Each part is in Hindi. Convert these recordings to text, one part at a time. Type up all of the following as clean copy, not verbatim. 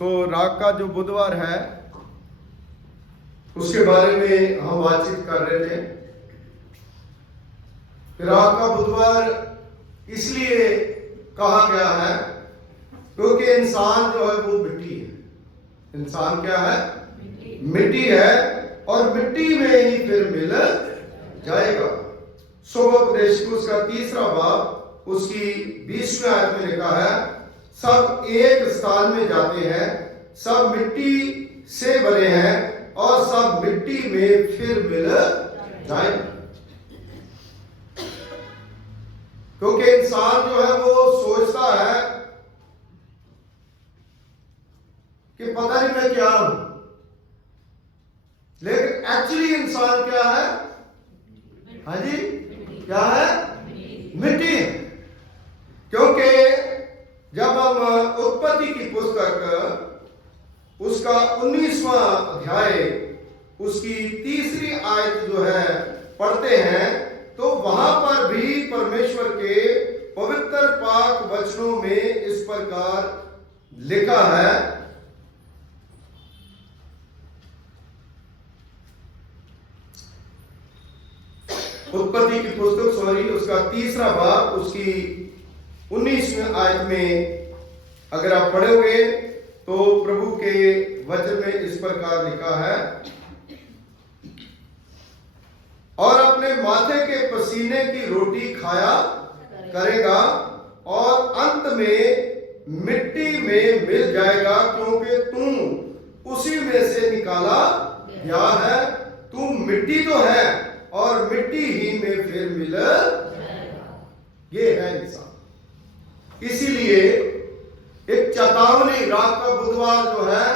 राग का जो बुधवार है उसके बारे में हम बातचीत कर रहे थे। राग का बुधवार इसलिए कहा गया है क्योंकि इंसान जो है वो मिट्टी है। इंसान क्या है? मिट्टी है और मिट्टी में ही फिर मिल जाएगा। सुबोपदेश की उसका 3रा बाब उसकी 20वीं आयत में लिखा है, सब एक स्थान में जाते हैं, सब मिट्टी से बने हैं और सब मिट्टी में फिर मिल जाएंगे। क्योंकि इंसान जो है वो सोचता है कि पता नहीं मैं क्या हूं, लेकिन एक्चुअली इंसान क्या है? हाँ जी, क्या है? मिट्टी है। क्योंकि जब हम उत्पत्ति की पुस्तक उसका 19वां अध्याय उसकी 3री आयत जो है पढ़ते हैं तो वहां पर भी परमेश्वर के पवित्र पाक वचनों में इस प्रकार लिखा है, उत्पत्ति की पुस्तक उसका 3रा बाब उसकी 19वीं आयत में अगर आप पढ़ोगे तो प्रभु के वचन में इस प्रकार लिखा है, और अपने माथे के पसीने की रोटी खाया करेगा और अंत में मिट्टी में मिल जाएगा, क्योंकि तू उसी में से निकाला गया है। तू मिट्टी तो है और मिट्टी ही में फिर मिल जाएगा। ये है इंसान। इसीलिए एक चेतावनी, रात का बुधवार जो है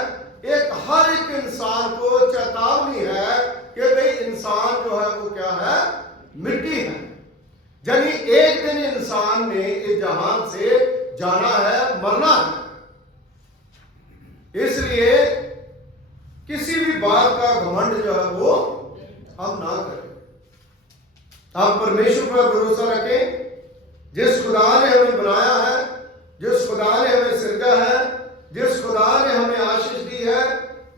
एक हर एक इंसान को चेतावनी है कि भाई इंसान जो है वो क्या है? मिट्टी है। यानी एक दिन इंसान ने इस जहान से जाना है, मरना है। इसलिए किसी भी बात का घमंड जो है वो हम ना करें। हम परमेश्वर पर भरोसा रखें, जिस खुदा ने हमें बनाया है, जिस खुदा ने हमें सृजा है, जिस खुदा ने हमें आशीष दी है,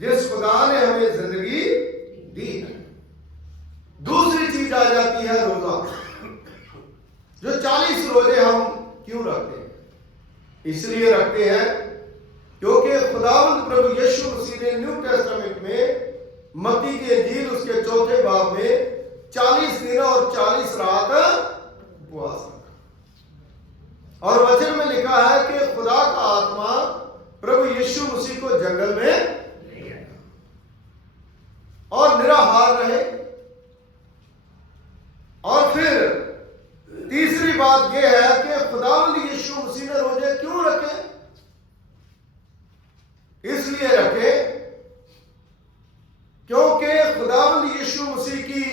जिस खुदा ने हमें जिंदगी दी है। दूसरी चीज आ जाती है रोजा। जो 40 रोजे हम क्यों रखते हैं? इसलिए रखते हैं क्योंकि खुदावंद प्रभु यीशु मसीह ने न्यू टेस्टामेंट में मत्ती की इंजील उसके 4थे बाब में 40 दिन और 40 रात उपवास रखा। और वचन में लिखा है कि खुदा का आत्मा प्रभु यीशु मसीह को जंगल में ले गया और निराहार रहे। और फिर तीसरी बात यह है कि खुदावंद यीशु मसीह ने रोजे क्यों रखे? इसलिए रखे क्योंकि खुदावंद यीशु मसीह की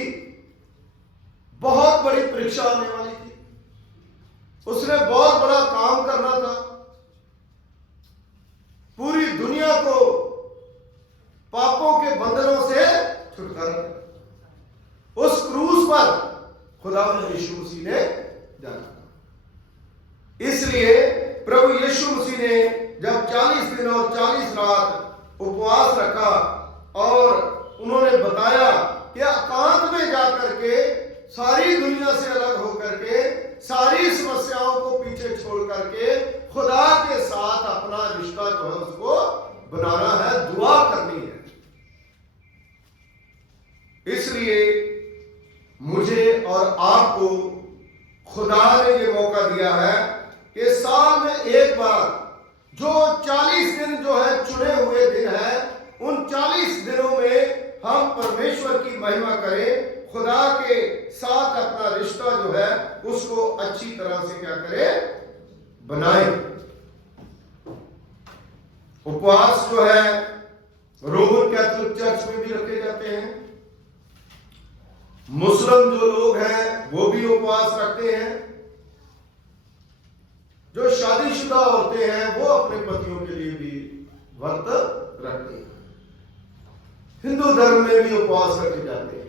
बहुत बड़ी परीक्षा आने वाली थी। उसने बहुत बड़ा काम करना था, पूरी दुनिया को पापों के बंधनों से छुटकारा। उस क्रूस पर खुदावंद यीशु मसीह ने जाना। इसलिए प्रभु यीशु मसीह ने जब 40 दिन और 40 रात उपवास रखा और उन्होंने बताया कि एकांत में जाकर के सारी दुनिया से अलग होकर के सारी समस्याओं को पीछे छोड़ करके खुदा के साथ अपना रिश्ता जो है उसको बनाना है, दुआ करनी है। इसलिए मुझे और आपको खुदा ने ये मौका दिया है कि साल में एक बार जो 40 दिन जो है चुने हुए दिन है, उन 40 दिनों में हम परमेश्वर की महिमा करें, खुदा के साथ अपना रिश्ता जो है उसको अच्छी तरह से क्या करें? बनाएं। उपवास जो है रोमन कैथोलिक चर्च में भी रखे जाते हैं। मुस्लिम जो लोग हैं वो भी उपवास रखते हैं। जो शादीशुदा होते हैं वो अपने पतियों के लिए भी व्रत रखते हैं। हिंदू धर्म में भी उपवास रखे जाते हैं।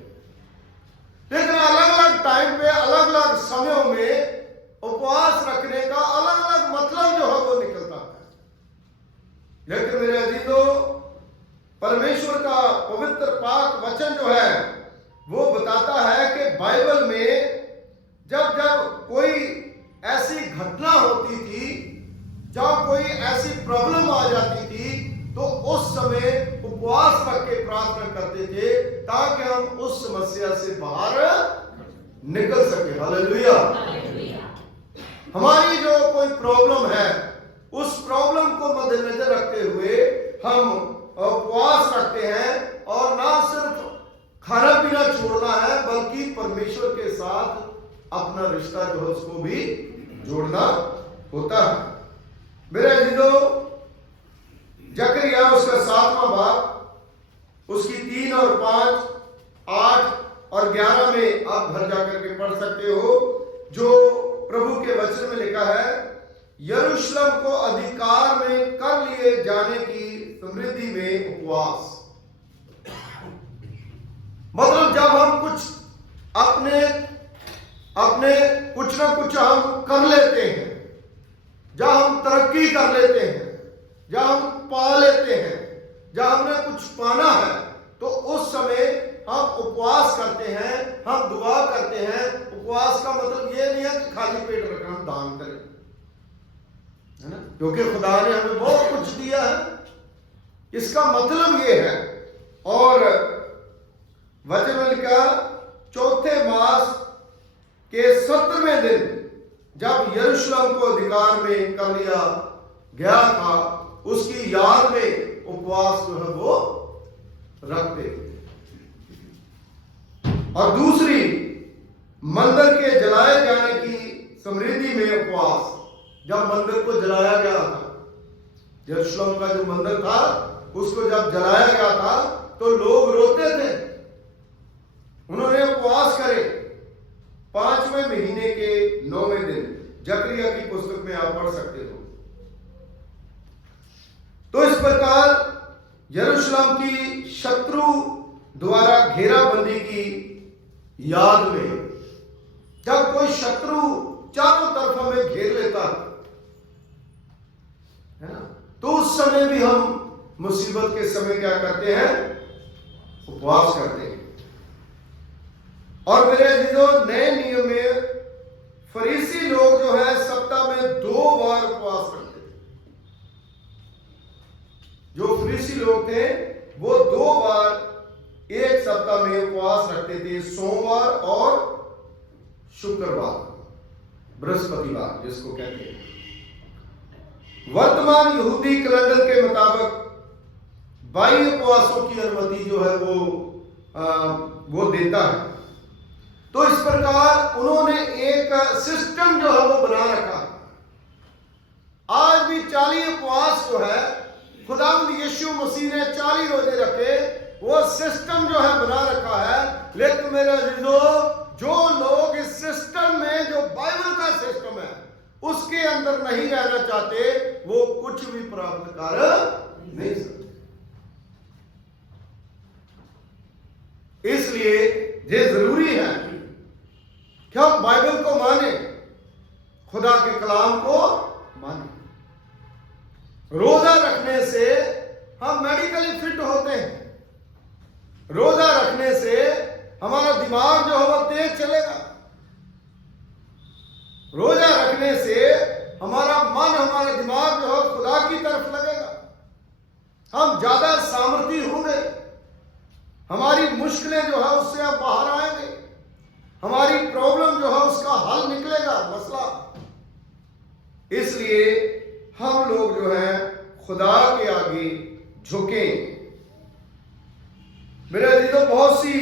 लेकिन अलग अलग टाइम पे अलग अलग समयों में उपवास रखने का अलग अलग मतलब जो है वो निकलता है। लेकिन मेरे परमेश्वर का पवित्र पाक वचन जो है वो बताता है कि बाइबल में जब जब कोई ऐसी घटना होती थी, जब कोई ऐसी प्रॉब्लम आ जाती थी, तो उस समय उपवास रख के प्रार्थना करते थे ताकि हम उस समस्या से बाहर निकल सके। हालेलुया। हमारी जो कोई प्रॉब्लम है, उस प्रॉब्लम को मद्देनजर रखते हुए हम उपवास रखते हैं, और ना सिर्फ खाना पीना छोड़ना है बल्कि परमेश्वर के साथ अपना रिश्ता जो है उसको भी जोड़ना होता है। मेरे अजीजों, जकरिया उसका 7वां बाब उसकी 3 और 5, 8 और 11 में आप घर जाकर के पढ़ सकते हो, जो प्रभु के वचन में लिखा है, यरूशलेम को अधिकार में कर लिए जाने की समृद्धि में उपवास। मतलब जब हम कुछ अपने कुछ ना कुछ हम कर लेते हैं, जब हम तरक्की कर लेते हैं, जब हम पा लेते हैं, जब हमने कुछ पाना है, तो उस समय हम उपवास करते हैं, हम दुआ करते हैं। उपवास का मतलब यह नहीं है कि खाली पेट रखना, हम दान करें, है ना, क्योंकि खुदा ने हमें बहुत कुछ दिया है। इसका मतलब यह है। और वचन में लिखा, चौथे मास के 17वें दिन जब यरूशलेम को अधिकार में कर लिया गया था, उसकी याद में उपवास जो है वो रखते। और दूसरी, मंदिर के जलाए जाने की समृद्धि में उपवास। जब मंदिर को जलाया गया था, यरूशलेम का जो मंदिर था उसको जब जलाया गया था, तो लोग रोते थे। उन्होंने उपवास करे 5वें महीने के 9वें दिन। जकरिया की पुस्तक में आप पढ़ सकते हो। तो इस प्रकार यरूशलेम की शत्रु द्वारा घेराबंदी की याद में, जब कोई शत्रु चारों तरफ हमें घेर लेता है ना, तो उस समय भी हम मुसीबत के समय क्या करते हैं? उपवास करते हैं। और मेरे अजीजों, नए नियम में फरीसी लोग जो है सप्ताह में 2 बार उपवास करते थे। जो फरीसी लोग थे वो 2 बार एक सप्ताह में उपवास रखते थे, सोमवार और शुक्रवार, बृहस्पतिवार जिसको कहते हैं। वर्तमान यहूदी कैलेंडर के मुताबिक 22 उपवासों की अनुमति जो है वो देता है। तो इस प्रकार उन्होंने एक सिस्टम जो है वो बना रखा। आज भी 40 उपवास जो है, खुदावंद यीशु मसीह ने 40 रोजे रखे, वो सिस्टम जो है बना रखा है। लेकिन मेरे अजीजों, जो लोग इस सिस्टम में, जो बाइबल का सिस्टम है, उसके अंदर नहीं रहना चाहते, वो कुछ भी प्राप्त कर नहीं सकते। इसलिए ये जरूरी है कि हम बाइबल को माने, खुदा के कलाम को माने। रोजा रखने से हम मेडिकली फिट होते हैं। रोजा रखने से हमारा दिमाग जो है वो तेज चलेगा। रोजा रखने से हमारा मन, हमारा दिमाग जो है खुदा की तरफ लगेगा। हम ज्यादा सामर्थी होंगे। हमारी मुश्किलें जो है उससे हम बाहर आएंगे। हमारी प्रॉब्लम जो है उसका हल निकलेगा, मसला। इसलिए हम लोग जो है खुदा के आगे झुकें। मेरे अजीजों, बहुत सी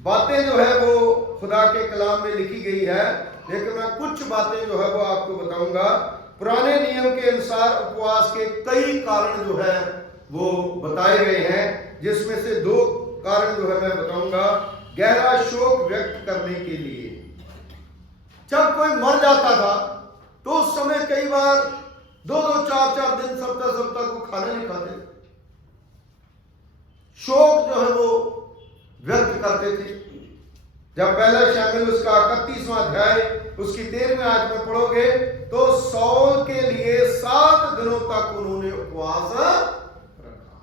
बातें जो है वो खुदा के कलाम में लिखी गई है, लेकिन मैं कुछ बातें जो है वो आपको बताऊंगा। पुराने नियम के अनुसार उपवास के कई कारण जो है वो बताए गए हैं, जिसमें से 2 कारण जो है मैं बताऊंगा। गहरा शोक व्यक्त करने के लिए। जब कोई मर जाता था तो उस समय कई बार 2-2, 4-4 दिन, सप्ताह को खाना नहीं खाते थे। शोक जो है वो व्यक्त करते थे। जब पहला शमूएल उसका 31वां अध्याय उसकी 13वें आयत में पढ़ोगे तो सौल के लिए 7 दिनों तक उन्होंने उपवास रखा।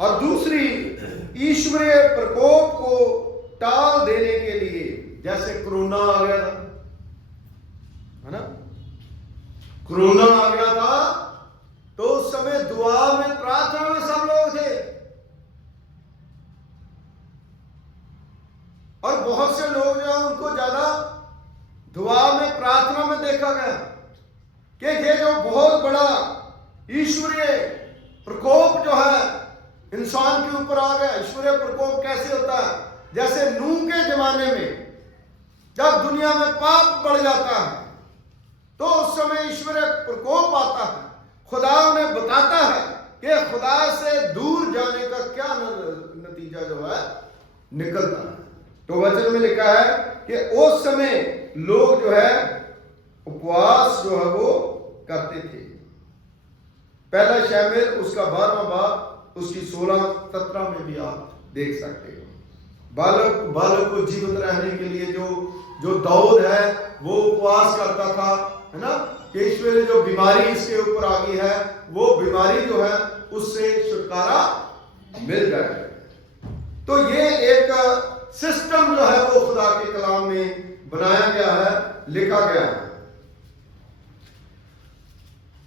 और दूसरी ईश्वरीय प्रकोप को टाल देने के लिए, जैसे कोरोना आ गया था, है ना, कोरोना आ गया था तो उस समय दुआ में, प्रार्थना में सब लोग थे, और बहुत से लोग जो है उनको ज्यादा दुआ में, प्रार्थना में देखा गया कि ये जो बहुत बड़ा ईश्वरीय प्रकोप जो है इंसान के ऊपर आ गया। ईश्वरीय प्रकोप कैसे होता है? जैसे नूह के जमाने में जब दुनिया में पाप बढ़ जाता है तो उस समय ईश्वरीय प्रकोप आता है। खुदा उन्हें बताता है कि खुदा से दूर जाने का क्या नतीजा जो है निकलता है। तो वचन में लिखा है कि उस समय लोग जो है उपवास जो है वो करते थे। पहला शमूएल उसका 12वां बाब उसकी 16-17 में भी आप देख सकते हो। बालक को जीवित रहने के लिए जो दाऊद है वो उपवास करता था, है ना, कि ईश्वर जो बीमारी इसके ऊपर आ गई है वो बीमारी जो है उससे छुटकारा मिल जाए। तो ये एक सिस्टम जो है वो खुदा के कलाम में बनाया गया है, लिखा गया है।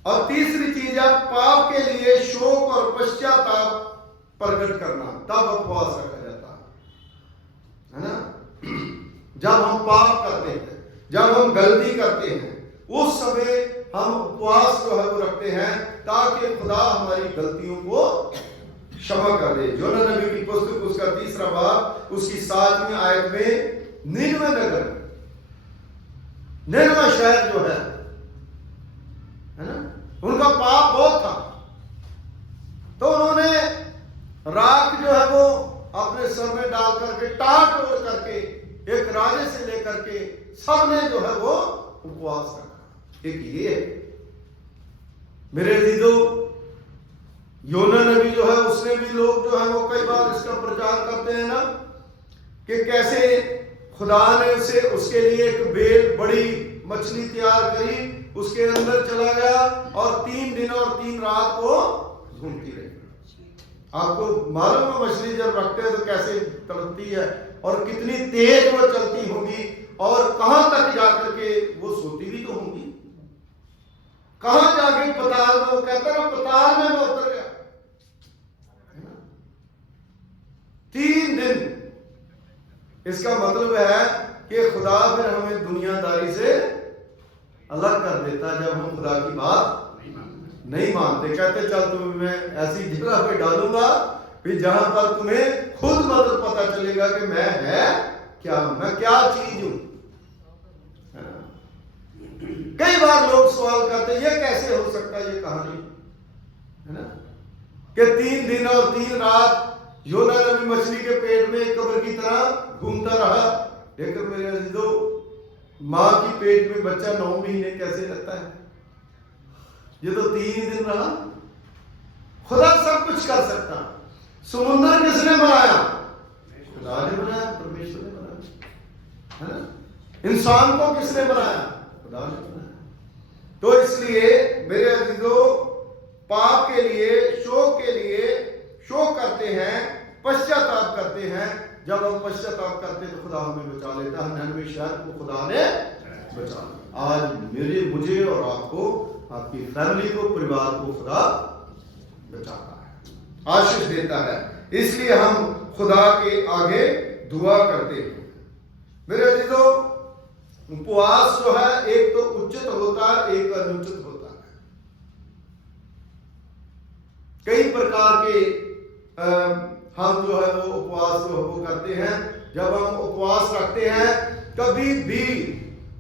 और तीसरी चीज है पाप के लिए शोक और पश्चाताप प्रकट करना, तब उपवास रखा जाता है ना। जब हम पाप करते हैं, जब हम गलती करते हैं, उस समय हम उपवास जो है वो रखते हैं ताकि खुदा हमारी गलतियों को क्षमा कर दे। योना नबी की पुस्तक उसका 3रा बाब उसकी 7वीं आयत में निनवे शहर जो है ना, उनका पाप बहुत था, तो उन्होंने राख जो है वो अपने सर में डाल करके, टाट तोड़ करके, एक राजे से लेकर के सबने जो है वो उपवास रखा। एक ये है मेरे दीदो, योना नबी जो है उसने भी, लोग जो है वो कई बार इसका प्रचार करते हैं ना कि कैसे खुदा ने उसे उसके लिए एक बेल बड़ी मछली तैयार करी, उसके अंदर चला गया और 3 दिन और 3 रात वो घूमती रही। आपको मालूम है मछली जब रखते हैं तो कैसे तड़पती है और कितनी तेज वो चलती होगी और कहां तक जाकर के वो सोती भी तो होगी, कहां जाके पताल में, वो कहता है पताल में मैं उतर गया, 3 दिन। इसका मतलब है कि खुदा फिर हमें दुनियादारी से अलग कर देता जब हम खुदा की बात नहीं मानते। कहते चल तुम्हें मैं ऐसी जगह पे डालूंगा फिर जहां पर तुम्हें खुद मतलब पता चलेगा कि मैं है क्या, मैं क्या चीज हूं। कई बार लोग सवाल करते ये कैसे हो सकता है, ये कहानी है ना, कि 3 दिन और 3 रात योना नबी मछली के पेट में कब्र की तरह घूमता रहा। लेकिन मेरे अजीजों, मां की पेट में बच्चा 9 महीने कैसे रहता है? ये तो 3 ही दिन रहा। खुदा सब कुछ कर सकता। समुद्र किसने बनाया? खुदा ने बनाया, परमेश्वर ने बनाया, है ना। इंसान को किसने बनाया? खुदा ने बनाया। तो इसलिए मेरे अजीजों, पाप के लिए, शोक के लिए शोक करते हैं, पश्चाताप करते हैं। जब हम पश्चाताप करते हैं तो खुदा हमें बचा लेता है। 99 शहर को खुदा ने बचा लिया। आज मुझे और आपको, आपकी फैमिली को, परिवार को खुदा बचाता है, आशीष देता है। इसलिए हम खुदा के आगे दुआ करते हैं। मेरे अजीजों, उपवास जो है एक तो उचित होता है, एक अनुचित होता है। कई प्रकार के हम जो है वो उपवास जो वो करते हैं। जब हम उपवास रखते हैं, कभी भी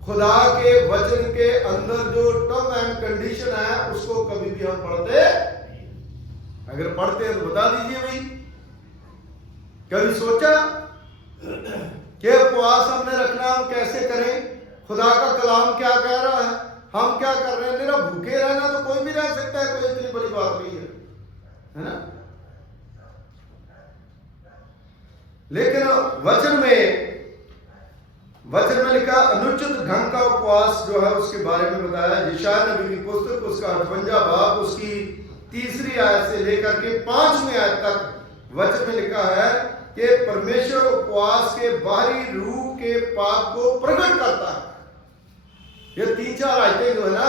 खुदा के वचन के अंदर जो टर्म एंड कंडीशन है उसको कभी भी हम पढ़ते, अगर पढ़ते हैं तो बता दीजिए भाई। कभी सोचा कि उपवास हमने रखना, हम कैसे करें? खुदा का कलाम क्या कह रहा है, हम क्या कर रहे हैं? मेरा भूखे रहना तो कोई भी रह सकता है, कोई इतनी बड़ी बात नहीं है ना। लेकिन वचन में लिखा अनुचित ढंग का उपवास जो है उसके बारे में बताया। यशायाह नबी की पुस्तक उसका 58वां बाब उसकी 3री आयत से लेकर के 5वीं आयत तक वचन में लिखा है कि परमेश्वर उपवास के बाहरी रूप के पाप को प्रकट करता है। ये 3-4 आयतें जो है ना,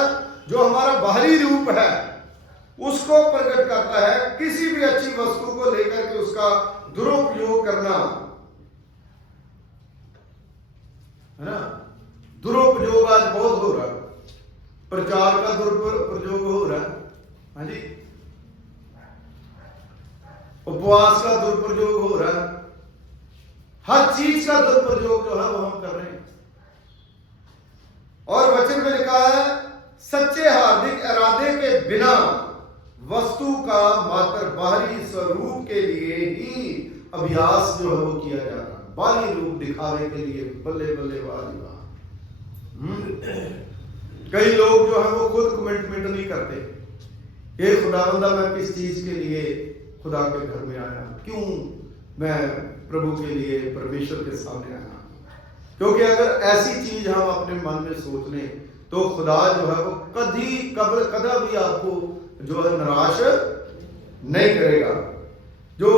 जो हमारा बाहरी रूप है उसको प्रकट करता है। किसी भी अच्छी वस्तु को लेकर के उसका दुरुपयोग करना है ना, दुरुपयोग आज बहुत हो रहा है। प्रचार का दुरुपयोग हो रहा है, हाँ जी, उपवास का दुरुपयोग हो रहा है, हर चीज का दुरुपयोग जो है वो हम कर रहे हैं। और वचन में लिखा है सच्चे हार्दिक इरादे के बिना वस्तु का मात्र बाहरी स्वरूप के लिए ही अभ्यास जो है वो किया जा रहा है, बाहरी रूप दिखावे के लिए। बल्ले बल्ले वाली बात। कई लोग जो है वो खुद कमिटमेंट नहीं करते, ये खुदावंदा मैं किस चीज के लिए खुदा के घर में आया, क्यों मैं प्रभु के लिए परमेश्वर के सामने आया। क्योंकि अगर ऐसी चीज हम अपने मन में सोच लें तो खुदा जो है वो कदा भी आपको जो है निराश नहीं करेगा। जो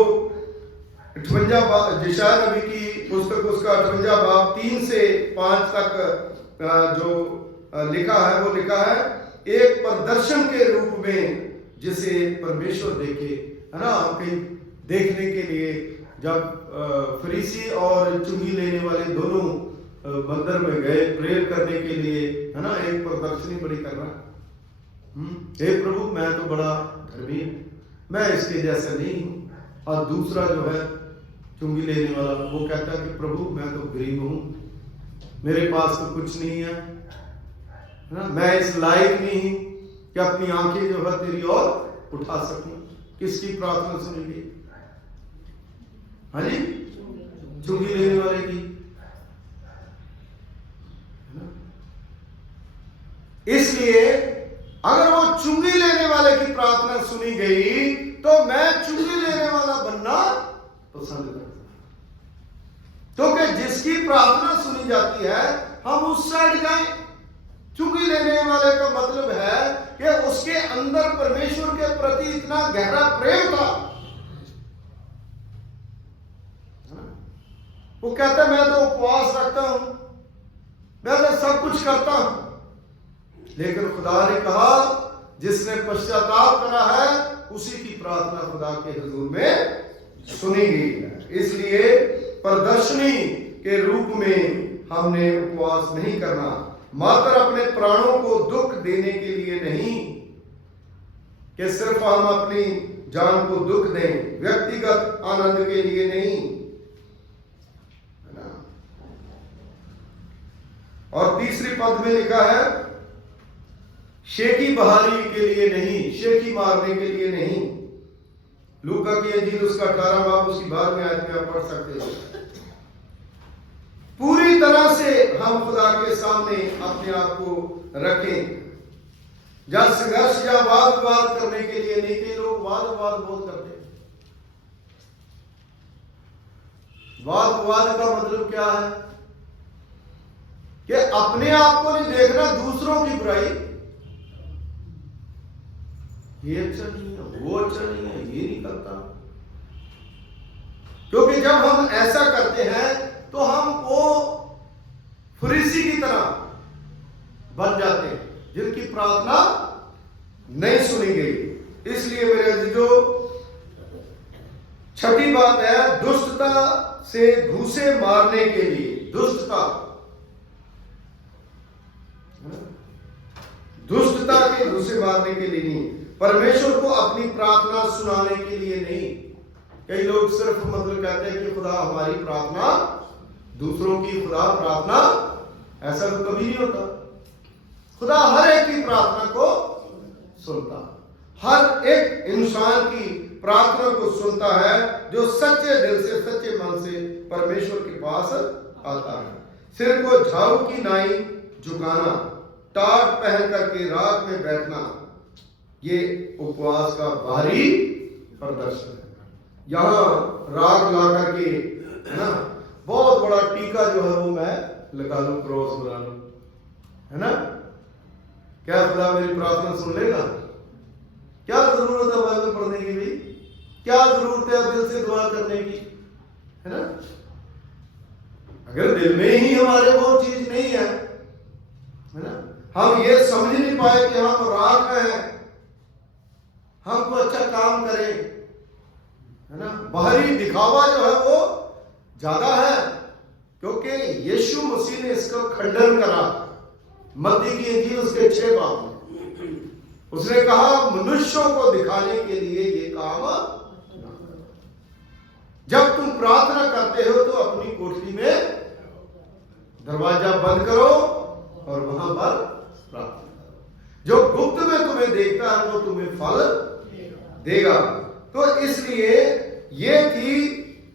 58 यशायाह नबी की पुस्तक उसका 58 बाब 3 से 5 तक जो लिखा है वो लिखा है एक प्रदर्शन के रूप में जिसे परमेश्वर देखे, है ना। कहीं देखने के लिए जब फरीसी और चुंगी लेने वाले दोनों मंदिर में गए प्रेयर करने के लिए, है ना, एक प्रदर्शनी बड़ी कर रहा है, हे प्रभु मैं तो बड़ा धर्मी हूं, मैं इसके जैसा नहीं हूं। और दूसरा जो है चुंगी लेने वाला वो कहता है कि प्रभु मैं तो गरीब हूं, मेरे पास तो कुछ नहीं है ना, मैं इस लायक नहीं हूं कि अपनी आंखें जो है तेरी ओर उठा सकूं। किसकी प्रार्थना सुनी गई? हाँ जी, चुंगी लेने वाले की। इसलिए अगर वो चुंगी लेने वाले की प्रार्थना सुनी गई तो मैं चुंगी लेने वाला बनना पसंद करता, क्योंकि जिसकी प्रार्थना सुनी जाती है हम उस साइड जाएं। चुंगी लेने वाले का मतलब है कि उसके अंदर परमेश्वर के प्रति इतना गहरा प्रेम था, वो कहता मैं तो उपवास रखता हूं, मैं तो सब कुछ करता हूं, लेकिन खुदा ने कहा जिसने पश्चाताप करा है उसी की प्रार्थना खुदा के हुजूर में सुनी गई है। इसलिए प्रदर्शनी के रूप में हमने उपवास नहीं करना, मात्र अपने प्राणों को दुख देने के लिए नहीं कि सिर्फ हम अपनी जान को दुख दें, व्यक्तिगत आनंद के लिए नहीं, है ना। और तीसरी पद में लिखा है शेखी बहारी के लिए नहीं, शेखी मारने के लिए नहीं। लूका की अंजील उसका 18 बाब उसकी 12वीं आयत में आप पढ़ सकते हो। पूरी तरह से हम खुदा के सामने अपने आप को रखें, जब संघर्ष या वाद विवाद करने के लिए नहीं। कई लोग वाद विवाद बहुत करते हैं। वाद विवाद का मतलब क्या है कि अपने आप को नहीं देखना, दूसरों की बुराई, ये अच्छा नहीं है, वो अच्छा नहीं है, ये नहीं करता। क्योंकि जब हम ऐसा करते हैं तो हम वो फरीसी की तरह बन जाते हैं जिनकी प्रार्थना नहीं सुनी गई। इसलिए मेरे अजीजों, छठी बात है दुष्टता से घूसे मारने के लिए। दुष्टता के घूसे मारने के लिए नहीं, परमेश्वर को अपनी प्रार्थना सुनाने के लिए नहीं। कई लोग सिर्फ मतलब कहते हैं कि खुदा हमारी प्रार्थना, दूसरों की खुदा प्रार्थना, ऐसा तो कभी नहीं होता। खुदा हर एक की प्रार्थना को सुनता, हर एक इंसान की प्रार्थना को सुनता है जो सच्चे दिल से, सच्चे मन से परमेश्वर के पास आता है। सिर को झाड़ू की नाई झुकाना, टाट पहन करके रात में बैठना, ये उपवास का बाहरी प्रदर्शन है। यहां राग ला करके, है ना, बहुत बड़ा टीका जो है वो मैं लगा लूं, क्रॉस बना लूं, है ना। क्या खुदा मेरी प्रार्थना सुन लेगा? क्या जरूरत है बाइबल पढ़ने की भी? क्या जरूरत है दिल से दुआ करने की, है ना? अगर दिल में ही हमारे वो चीज नहीं है ना, हम ये समझ नहीं पाए कि हम राख हैं, हमको अच्छा काम करें, है ना, बाहरी दिखावा जो है वो ज्यादा है, क्योंकि यीशु मसीह ने इसका खंडन करा। मत्ती की इंजील उसके 6 बाब में उसने कहा मनुष्यों को दिखाने के लिए ये काम ना करो। जब तुम प्रार्थना करते हो तो अपनी कोठरी में दरवाजा बंद करो और वहां पर प्रार्थना करो। जो गुप्त में तुम्हें देखता है वो तुम्हें फल देगा। तो इसलिए ये थी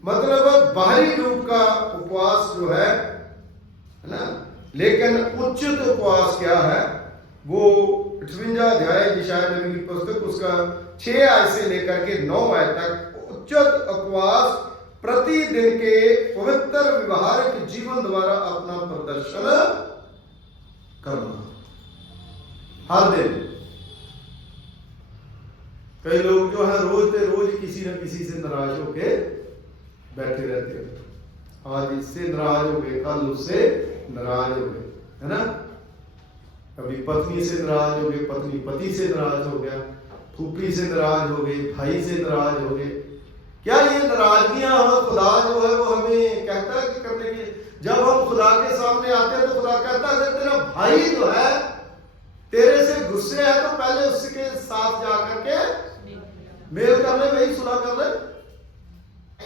मतलब बाहरी रूप का उपवास जो है ना, लेकिन उचित उपवास क्या है? वो 58 अध्याय यशायाह नबी की पुस्तक उसका 6 आयत से लेकर के 9 आयत तक उचित उपवास प्रतिदिन के पवित्र व्यवहारिक जीवन द्वारा अपना प्रदर्शन करना हर दिन। कई लोग जो है रोज किसी न किसी से नाराज होके बैठे रहते हैं। आज इससे नाराज हो गए, कल उससे नाराज हो गए, है ना? कभी पत्नी से नाराज हो गए, पत्नी पति से नाराज हो गया, फूफी से नाराज हो गए, भाई से नाराज हो गए। क्या ये नाराजगियां खुदा जो है वो हमें कहता है कि करने की? जब हम खुदा के सामने आते हैं तो खुदा कहता है अगर तेरा भाई जो है तेरे से गुस्से है तो पहले उसके साथ जाकर के मेल कर ले, वही सुलह कर ले,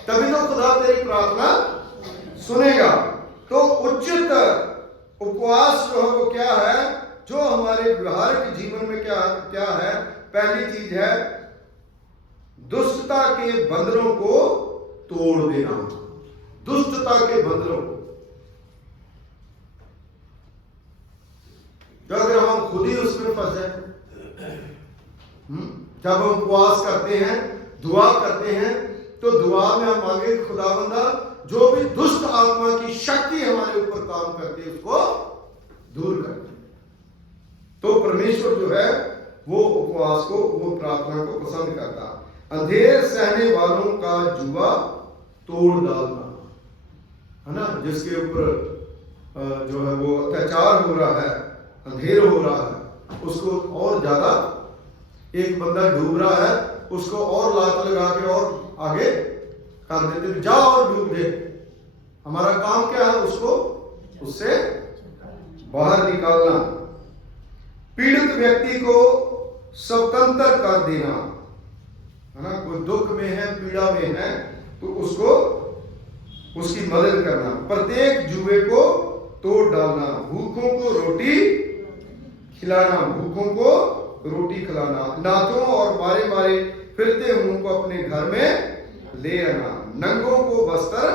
तभी तो खुदा तेरी प्रार्थना सुनेगा। तो उचित उपवास जो है वो क्या है? जो हमारे व्यवहारिक जीवन में क्या है? पहली चीज है दुष्टता के बंधनों को तोड़ देना। दुष्टता के बंधनों को, तो अगर हम खुद ही उसमें फंस जाए, जब हम उपवास करते हैं, दुआ करते हैं, तो दुआ में हम मांगे खुदावंदा जो भी दुष्ट आत्मा की शक्ति हमारे ऊपर काम करती है उसको दूर कर दे। तो परमेश्वर जो है वो उपवास को, वो प्रार्थना को पसंद करता। अंधेर सहने वालों का जुआ तोड़ डालना, है ना? जिसके ऊपर जो है वो अत्याचार हो रहा है, अंधेर हो रहा है, उसको और ज्यादा, एक बंदा डूब रहा है उसको और लात लगा के और आगे कर देते, जा और डूब दे। हमारा काम क्या है? उसको उससे बाहर निकालना। पीड़ित व्यक्ति को स्वतंत्र कर देना, है ना? कोई दुख में है, पीड़ा में है, तो उसको उसकी मदद करना। प्रत्येक जुए को तोड़ डालना। भूखों को रोटी खिलाना, भूखों को रोटी खिलाना। नाथों और मारे मारे फिरते हुओं को अपने घर में ले आना। नंगों को वस्त्र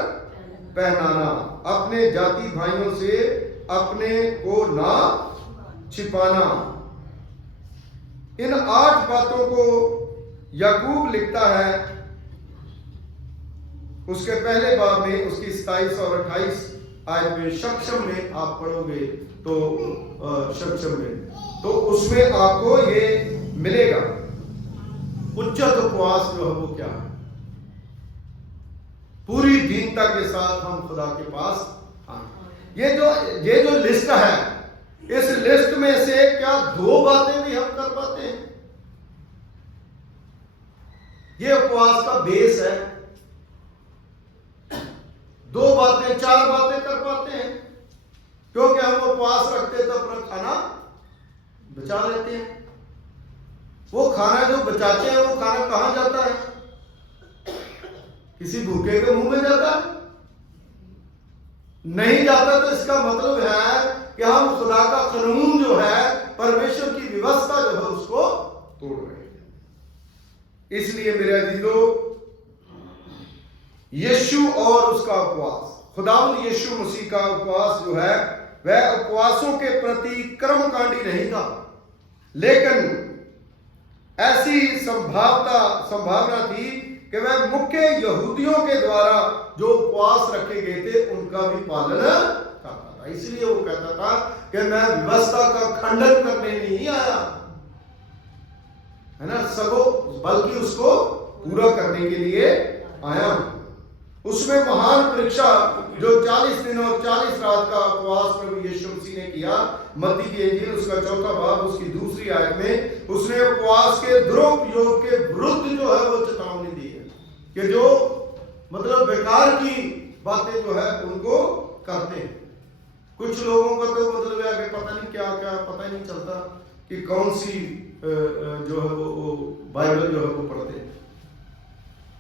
पहनाना। अपने जाति भाइयों से अपने को ना छिपाना। इन 8 बातों को याकूब लिखता है उसके पहले बाब में, उसकी 27 और 28 आयत में, सक्षम में आप पढ़ोगे तो सक्षम में, तो उसमें आपको ये मिलेगा। उच्चत उपवास जो है वो क्या है? पूरी दीनता के साथ हम खुदा के पास आए। ये जो लिस्ट है, इस लिस्ट में से क्या 2 बातें भी हम कर पाते हैं? ये उपवास का बेस है। 2 बातें 4 बातें कर पाते हैं, क्योंकि हम उपवास रखते तो अपना खाना बचा लेते हैं। वो खाना जो बचाते हैं वो खाना कहां जाता है? किसी भूखे के मुंह में जाता है? नहीं जाता। तो इसका मतलब है कि हम खुदा का कानून जो है, परमेश्वर की व्यवस्था जो है उसको तोड़ रहे हैं। इसलिए मेरे अजीजों, यीशु और उसका उपवास, खुदावंद यीशु मसीह का उपवास जो है वह उपवासों के प्रति कर्मकांडी नहीं था, लेकिन ऐसी संभावना थी कि वह मुख्य यहूदियों के द्वारा जो उपवास रखे गए थे उनका भी पालन करता था। इसलिए वो कहता था कि मैं व्यवस्था का खंडन करने नहीं आया, है ना, बल्कि उसको पूरा करने के लिए आया हूं। उसमें महान परीक्षा जो 40 दिन और 40 रात का उपवास प्रभु यीशु मसीह ने किया, मत्ती की इंजील उसका 4 बाब उसकी 2 आयत में उसने उपवास के दुरुपयोग के विरुद्ध जो है वो चेतावनी दी है कि जो मतलब बेकार की बातें जो है उनको करते हैं। कुछ लोगों का तो मतलब है कि पता नहीं क्या क्या पता ही नहीं चलता कि कौन सी जो है वो बाइबल जो है वो पढ़ते हैं।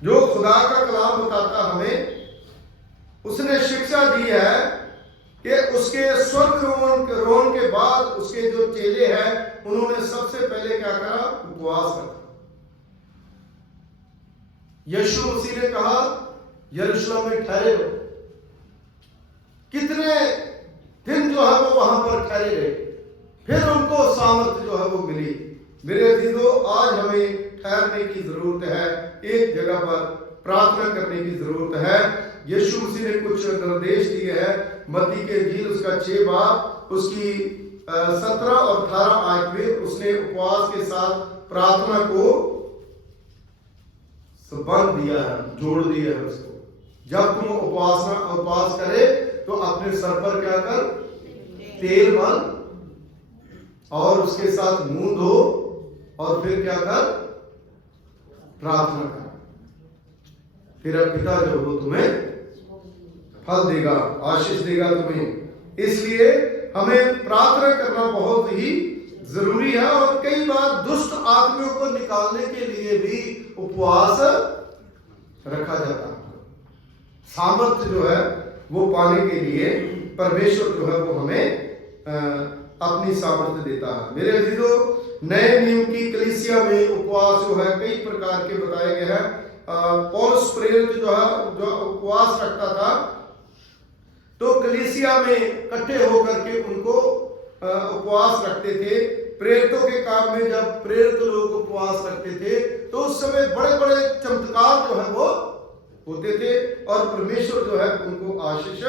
जो खुदा का कलाम बताता हमें, उसने शिक्षा दी है कि उसके स्वर्ग रोहन के बाद उसके जो चेले हैं उन्होंने सबसे पहले क्या करा? उपवास रखा। यीशु मसीह ने कहा यरूशलेम में ठहरे रहो। कितने दिन जो है वो वहां पर ठहरे रहे, फिर उनको सामर्थ जो है वो मिली। मेरे अजीजों, आज हमें ठहरने की जरूरत है, एक जगह पर प्रार्थना करने की जरूरत है। यीशु मसीह ने कुछ निर्देश दिए हैं। मत्ती के इंजील उसका 6 बाब उसकी 17 और 18 आयत में उसने उपवास के साथ प्रार्थना को संबंध दिया है, जोड़ दिया है उसको। जब तुम उपवास करे तो अपने सर पर क्या कर? तेल मल और उसके साथ मुंह धो और फिर क्या कर? प्रार्थना कर। फिर अब पिता जो हो तुम्हें फल देगा, आशीष देगा तुम्हें। इसलिए हमें प्रार्थना करना बहुत ही जरूरी है। और कई बार दुष्ट आत्मियों को निकालने के लिए भी उपवास रखा जाता है। सामर्थ्य जो है वो पाने के लिए परमेश्वर जो है वो हमें अपनी सामर्थ्य देता है। मेरे अजीजों, नए नियम की कलीसिया में उपवास जो है कई प्रकार के बताए गए हैं। पौलुस प्रेरित जो है जो उपवास रखता था, तो कलीसिया में इकट्ठे होकर के उनको उपवास रखते थे। प्रेरितों के काम में जब प्रेरित लोग उपवास रखते थे तो उस समय बड़े बड़े चमत्कार जो है वो होते थे और परमेश्वर जो है उनको आशीष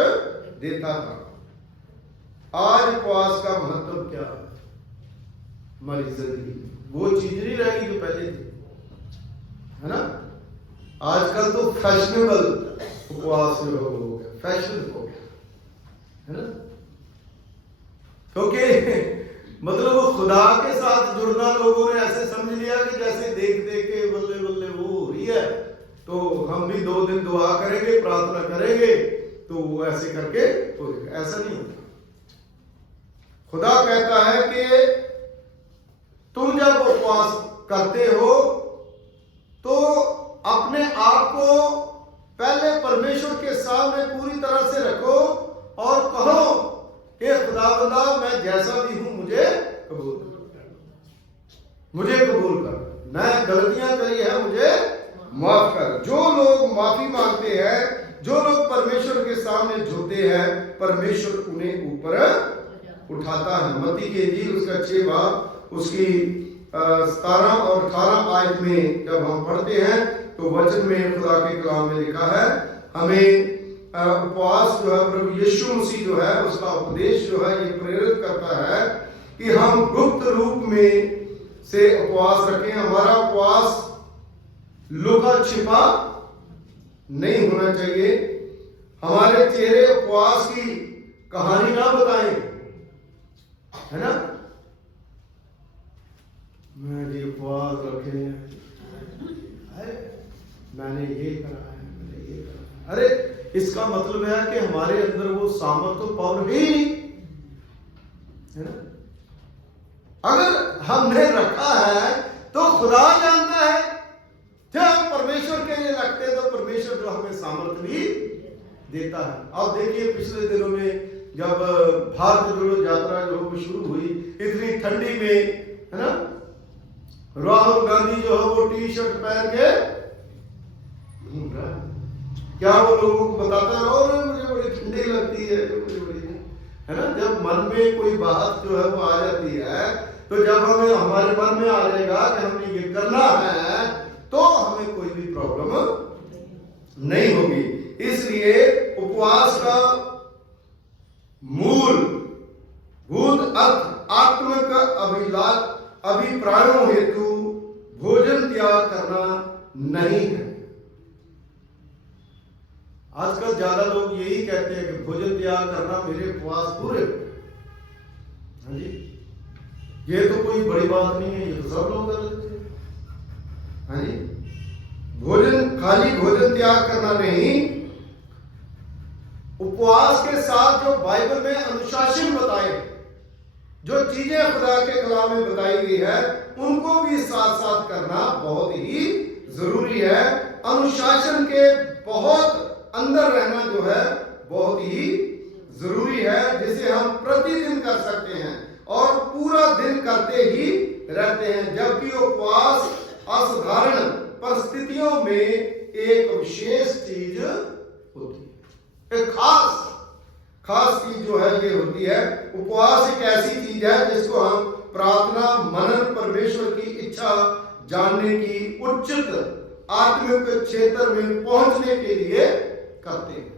देता था। आज उपवास का महत्व क्या है हमारी जिंदगी में? वो चीज नहीं रहेगी जो पहले थी, है ना? आजकल तो फैशनेबल उपवास जो हो गया, फैशन हो गया, है ना? क्योंकि मतलब वो खुदा के साथ जुड़ना लोगों ने ऐसे समझ लिया कि जैसे देख देख के बल्ले बल्ले वो हो रही है तो हम भी 2 दिन दुआ करेंगे, प्रार्थना करेंगे तो वो ऐसे करके हो जाएगा। ऐसा नहीं होता। खुदा कहता है कि तुम जब उपवास करते हो तो अपने आप को पहले परमेश्वर के सामने पूरी तरह से रखो और कहो कि खुदावंदा मैं जैसा भी हूं मुझे कबूल कर, मुझे कबूल कर। मैं गलतियां करी है, मुझे माफ कर। जो लोग माफी मांगते हैं, जो लोग परमेश्वर के सामने झुकते हैं, परमेश्वर उन्हें ऊपर उठाता है। मत्ती की इंजील उसका 6 बाब उसकी 17 और 18 आयत में जब हम पढ़ते हैं तो वचन में खुदा के कलाम में लिखा है, हमें उपवास जो है प्रभु यीशु मसीह जो है उसका उपदेश जो है ये प्रेरित करता है कि हम गुप्त रूप में से उपवास रखें। हमारा उपवास लुका छिपा नहीं होना चाहिए। हमारे चेहरे उपवास की कहानी ना बताएं, है ना? मैंने उपवास रखे, मैंने ये करा है, मैंने ये करा है। अरे इसका मतलब है कि हमारे अंदर वो सामर्थ्य पावर ही नहीं, है ना? अगर हमने रखा है तो खुदा जानता है। जब हम परमेश्वर के लिए रखते हैं तो परमेश्वर जो हमें सामर्थ्य भी देता है। अब देखिए पिछले दिनों में जब भारत जोड़ो यात्रा जो है शुरू हुई, इतनी ठंडी में, है ना, राहुल गांधी जो है वो टी-शर्ट पहन के घूम रहा है। क्या वो लोगों को बताता है और मुझे बड़ी ठंडी लगती है, मुझे बड़ी, है ना? जब मन में कोई बात जो है वो आ जाती है तो जब हमें हमारे मन में आ जाएगा कि हमने ये करना है तो हमें कोई भी प्रॉब्लम नहीं होगी। इसलिए उपवास का मूल भूत अर्थ आत्मिक अभिप्रायों हेतु भोजन त्याग करना नहीं है। आजकल ज्यादा लोग यही कहते हैं कि भोजन त्याग करना मेरे उपवास पूरे। हाँ जी, ये तो कोई बड़ी बात नहीं है, ये तो सब लोग कर लेते हैं। हाँ जी, भोजन खाली भोजन त्याग करना नहीं, उपवास के साथ जो बाइबल में अनुशासन बताए, जो चीजें खुदा के कलाम में बताई गई है, उनको भी साथ साथ करना बहुत ही जरूरी है। अनुशासन के बहुत अंदर रहना जो है बहुत ही जरूरी है, जिसे हम प्रतिदिन कर सकते हैं और पूरा दिन करते ही रहते हैं। जबकि उपवास असाधारण परिस्थितियों में एक विशेष चीज होती है, एक खास चीज जो है ये होती है। उपवास एक ऐसी चीज है जिसको हम प्रार्थना, मनन, परमेश्वर की इच्छा जानने की उच्चत आत्मिक क्षेत्र में पहुंचने के लिए करते हैं।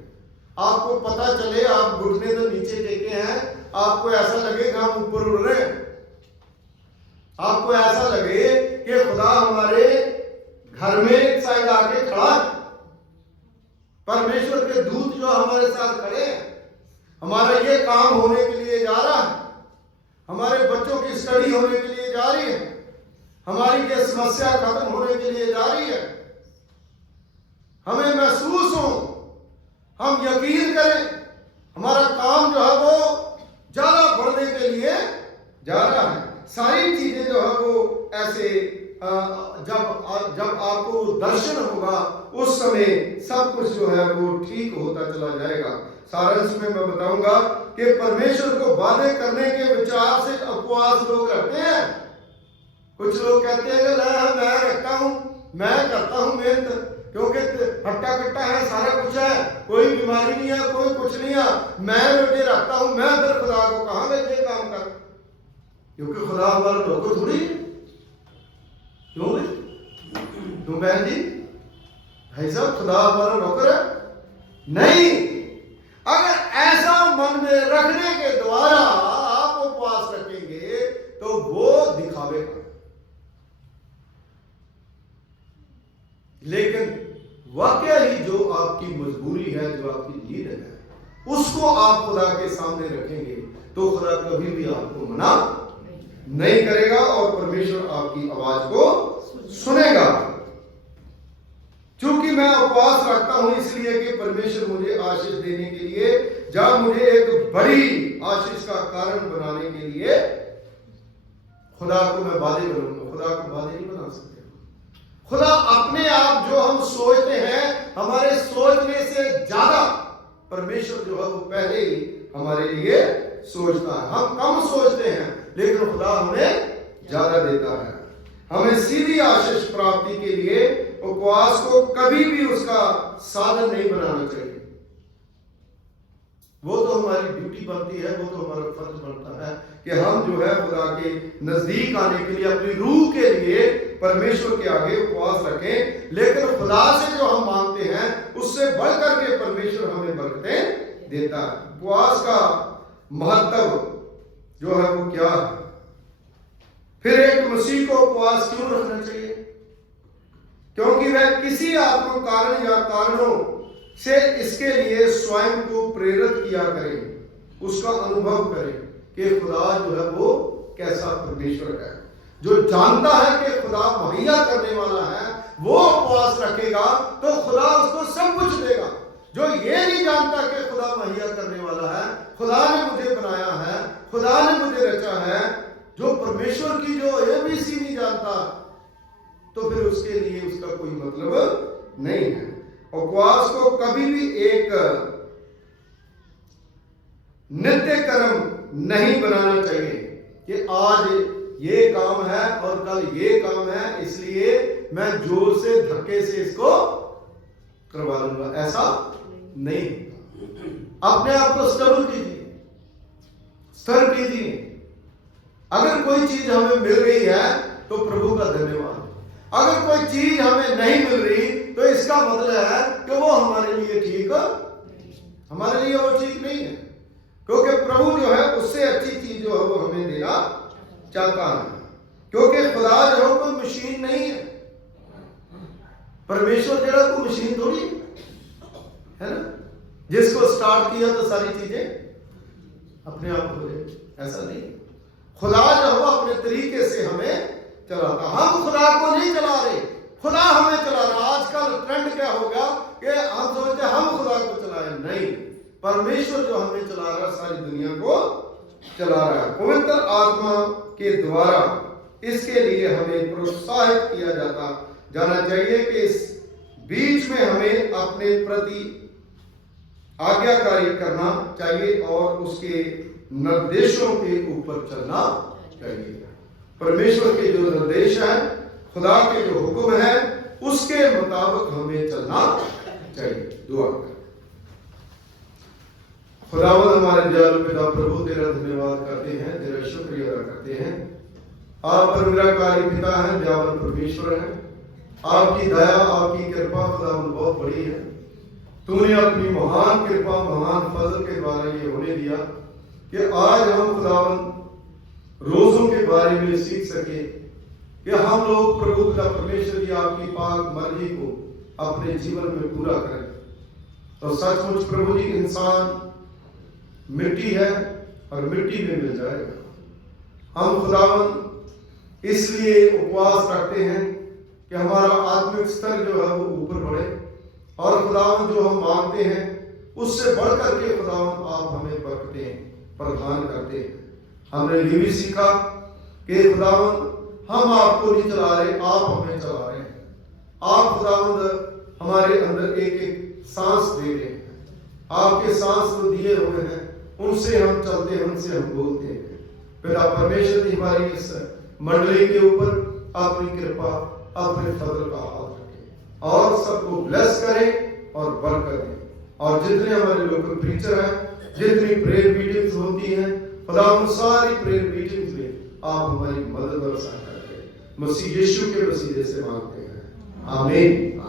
आपको पता चले आप घुटने तो नीचे टेके हैं, आपको ऐसा लगे कि हम ऊपर उड़ रहे हैं, आपको ऐसा लगे कि खुदा हमारे घर में शायद आके खड़ा है, परमेश्वर के दूत जो हमारे साथ खड़े हैं, हमारा ये काम होने के लिए जा रहा है, हमारे बच्चों की स्टडी होने के लिए जा रही है, हमारी ये समस्या खत्म होने के लिए जा रही है। हमें महसूस हो, हम यकीन करें, हमारा काम जो है वो ज्यादा बढ़ने के लिए जा रहा है। सारी चीजें जो है वो ऐसे जब आपको दर्शन होगा उस समय सब कुछ जो है वो ठीक होता चला जाएगा। सारांश में मैं बताऊंगा कि परमेश्वर को वादे करने के विचार से उपवास लोग रखते हैं। कुछ लोग कहते हैं कि मैं रखता हूं, मैं करता हूं मेहनत, क्योंकि हट्टा कट्टा है, सारा कुछ है, कोई बीमारी नहीं है, कोई कुछ नहीं है, मैं रोटे रखता हूं, मैं फिर खुदा को कहां ये काम कर, क्योंकि खुदा हमारा नौकर थोड़ी। क्यों बहन जी, भाई साहब, खुदा हमारा नौकर है नहीं। अगर ऐसा मन में रखने के द्वारा आप उपवास रखेंगे तो वो दिखावे का, लेकिन वाकई ही जो आपकी मजबूरी है, जो आपकी नीड है, उसको आप खुदा के सामने रखेंगे तो खुदा कभी भी आपको मना नहीं करेगा और परमेश्वर आपकी आवाज को सुनेगा। क्योंकि मैं उपवास रखता हूं इसलिए कि परमेश्वर मुझे आशीष देने के लिए, जब मुझे एक बड़ी आशीष का कारण बनाने के लिए खुदा को मैं वादे बनूंगा। खुदा को वादे नहीं बना सकते। खुदा अपने आप जो हम सोचते हैं, हमारे सोचने से ज्यादा परमेश्वर जो है वो पहले ही हमारे लिए सोचता है। हम कम सोचते हैं लेकिन खुदा हमें ज्यादा देता है। हमें सीधी आशीष प्राप्ति के लिए उपवास को कभी भी उसका साधन नहीं बनाना चाहिए। वो तो हमारी ड्यूटी बनती है, वो तो हमारा फर्ज बनता है कि हम जो है खुदा के नजदीक आने के लिए, अपनी रूह के लिए परमेश्वर के आगे उपवास रखें। लेकिन खुदा से जो हम मांगते हैं उससे बढ़कर के परमेश्वर हमें बरकतें देता है। उपवास का महत्व जो है वो क्या है? फिर एक मसीह को उपवास क्यों रखना चाहिए? क्योंकि वह किसी आत्म कारण या कारणों से इसके लिए स्वयं को प्रेरित किया करे, उसका अनुभव करे कि खुदा जो है वो कैसा परमेश्वर है। जो जानता है कि खुदा मुहैया करने वाला है वो उपवास रखेगा तो खुदा उसको सब कुछ देगा। जो ये नहीं जानता कि खुदा मुहैया करने वाला है, खुदा ने मुझे बनाया है, खुदा ने मुझे रचा है, जो परमेश्वर की जो एबीसी नहीं जानता, तो फिर उसके लिए उसका कोई मतलब नहीं है। उपवास को कभी भी एक नित्य कर्म नहीं बनाना चाहिए कि आज ये काम है और कल ये काम है, इसलिए मैं जोर से धक्के से इसको करवा लूंगा। ऐसा नहीं। अपने आप को स्टेबल कीजिए, स्थिर कीजिए। अगर कोई चीज हमें मिल रही है तो प्रभु का धन्यवाद। अगर कोई चीज हमें नहीं मिल रही तो इसका मतलब है कि वो हमारे लिए ठीक है, हमारे लिए वो ठीक नहीं है, क्योंकि प्रभु जो है उससे अच्छी चीज जो है वो हमें देना चाहता है। क्योंकि खुदा जो है कोई मशीन नहीं है। परमेश्वर जरा कोई मशीन थोड़ी है ना, जिसको स्टार्ट किया तो सारी चीजें अपने आप हो जाए, ऐसा नहीं। खुदा जो वो अपने तरीके से हमें चलाता, हम खुदा को नहीं चला रहे, खुदा हमें चला रहा। आजकल ट्रेंड क्या होगा कि हम सोचते हम खुदा को चलाए, नहीं, परमेश्वर जो हमें चला रहा है सारी दुनिया को चला रहा है पवित्र आत्मा के द्वारा। इसके लिए हमें प्रोत्साहित किया जाना चाहिए कि इस बीच में हमें अपने प्रति आज्ञाकारी करना चाहिए और उसके निर्देशों के ऊपर चलना चाहिए। परमेश्वर के जो निर्देश हैं, खुदा के जो हुक्म है, उसके मुताबिक हमें चलना चाहिए। दुआ करें। खुदावंद हमारे दयालु पिता प्रभु, तेरा धन्यवाद करते हैं, तेरा शुक्रिया अदा करते हैं। आप परमेश्वरी पिता हैं, दयावान परमेश्वर हैं। आपकी दया, आपकी कृपा खुदावंद बहुत बड़ी है। तूने अपनी महान कृपा, महान फजल के द्वारा ये होने दिया कि आज हम खुदावंद रोजों के बारे में सीख सके कि हम लोग प्रभु पिता परमेश्वर की आपकी पाक मर्जी को अपने जीवन में पूरा करें। तो सचमुच प्रभु जी, इंसान मिट्टी है और मिट्टी में मिल जाएगा। हम खुदावंद इसलिए उपवास रखते हैं कि हमारा आत्मिक स्तर जो है वो ऊपर बढ़े, और खुदावंद जो हम मांगते हैं उससे बढ़कर के खुदावंद आप हमें बरकतें प्रदान करते हैं। हमने ये भी सीखा कि खुदावंद हम आपको नहीं चला रहे, आप हमें चला रहे हैं। आप खुदावंद हमारे अंदर एक एक सांस दे रहे हैं, आपके सांस जो दिए हुए हैं उनसे हम चलते हैं, उनसे हम बोलते हैं। पिता परमेश्वर की हमारी इस मंडली के ऊपर अपनी कृपा, अपने फजल का हाथ रखें और सबको ब्लेस करें और बरकत दें। और जितने हमारे लोकल प्रीचर हैं, जितनी प्रेयर मीटिंग्स होती हैं, खुदा उन सारी प्रेयर मीटिंग्स में आप हमारी मदद और सहायता करें। मसीह यीशु के वसीले से मांगते हैं, आमीन।